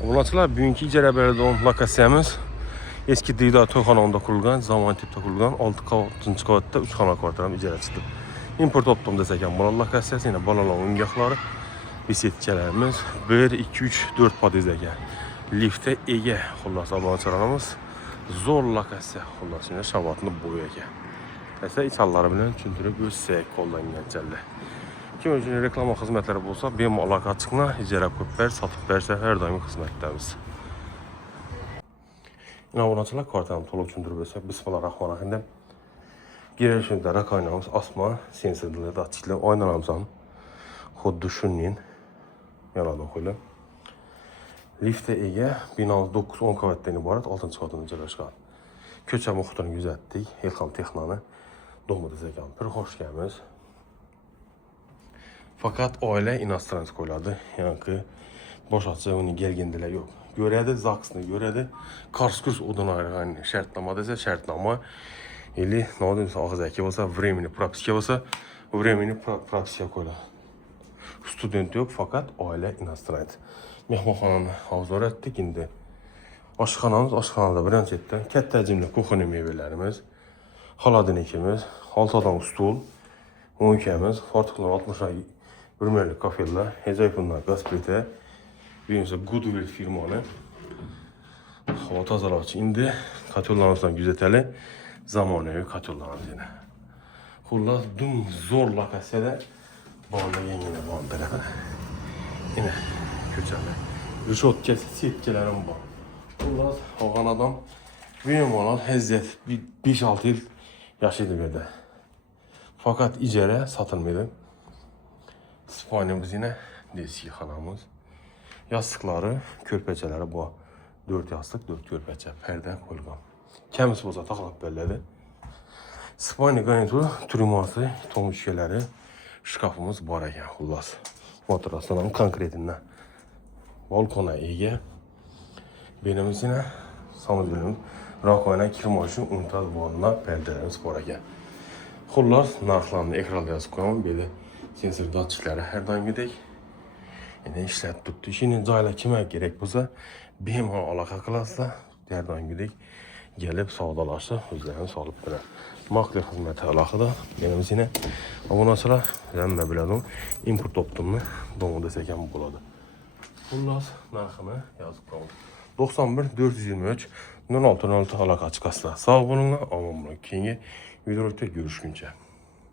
Obunaçılar bugünkü icra bələdiyyə lokasiyamız eski Dida toyxanasında qurulğan, zaman tipdə qurulğan 6-cı qavatda 3 xana kvartalım icraçıdır. Import optum desəkən bala lokasiyası, yine balalar oyuncaqları, bisetkələrimiz 1, 2, 3, 4 podizəgə. Liftə ega xullas obunaçılarımız zor lokasiya xullas yine şabatını boyaga. Əsə iç halları bilən çünkü göstərik qoldan gələcəklər. Kim üçün reklama xidmətləri bolsa, benim alaka açıqla, icra köpbər, satıb bərsə hər daim xidmətlərimiz. Yine obunaçılar kvartalım tolu üçündürübsə, Bismillahirrahmanirrahim. Girişimdə rakaynamız asma, sensorlu da açıqlı, oynanamsan, xod düşünün, yanadan xuyla. Liftə ega, binamız 9-10 kvadratdan ibarət, 6-cı kvadratdan icraçıqan. Köçə muxtarını yüzətdik, Elxan Texnanı, Doğma Dizəkan, bir xoş gəlməz. Fakat aile inastranız koyladı. Yani ki boşaltacak onu gelgendiler yok. Görədi zaksını görədi. Karskurs odun ayrı hani şartnama dese şartnama. Или надо ağız eki olsa времени прописка olsa времени прописка koyla. Student yok fakat aile inastranız. Mehmanxananı havuzlar ettik indi. Aşxanamız aşxanada birinci etdən. Kət təcimli kuxuni meyvelərimiz. Xaladinekimiz. 6 adam stul. 12'miz. Fartıqlar 60 ay. Ürmeli kafeler, Hezayfunlar, Gazprite, birincisi Goodwill firmanı. Hava tazalaç indi, katıllarımızdan güzeteli, zamanəvi katıllarımız yine. Xullas, düm zor lokasiyada, bağında yine bağında tərəfine. Yine köçəli. Rüşot setkələrim var. Xullas, oğan adam, benim olan həzzət 5-6 il yaşıydı verdə. Fakat icərə satılmıydı. Spanyamız yine deski xanamız. Yastıkları, körpəcələri bu 4 yastık, 4 körpəcə, pərdə qoyulğan. Kəmis boza taxlaq bəllədi. Spanya garnituru, trüması, tom şişələri, şkafımız var ekan xullas. Motorasından konkretindən. Balkona ega. Benimiz yine sanıdılım rakoyna kirmoşun untaz boğanına pərdələrimiz var ekan. Xullas narxlarını ekranda yazıb qoyamam belə. Sensor datçıları her daim gidək. Yani işlət tutdu. Şimdi cayla kimə gerek bulsa, benim alaka klasla her daim gidək. Gəlib savdalaşır, özlərini salıp bilən. Makler xidməti alakada. Benimiz yine obunaçılar, zəmmə bilən import optumunu domu desəkən buladı. Xullas narxını yazıb qaldı. 91 423 06 06 alaka açıqasla. Sağ olunla, aman bunu. Keyingi videoda görüşünce.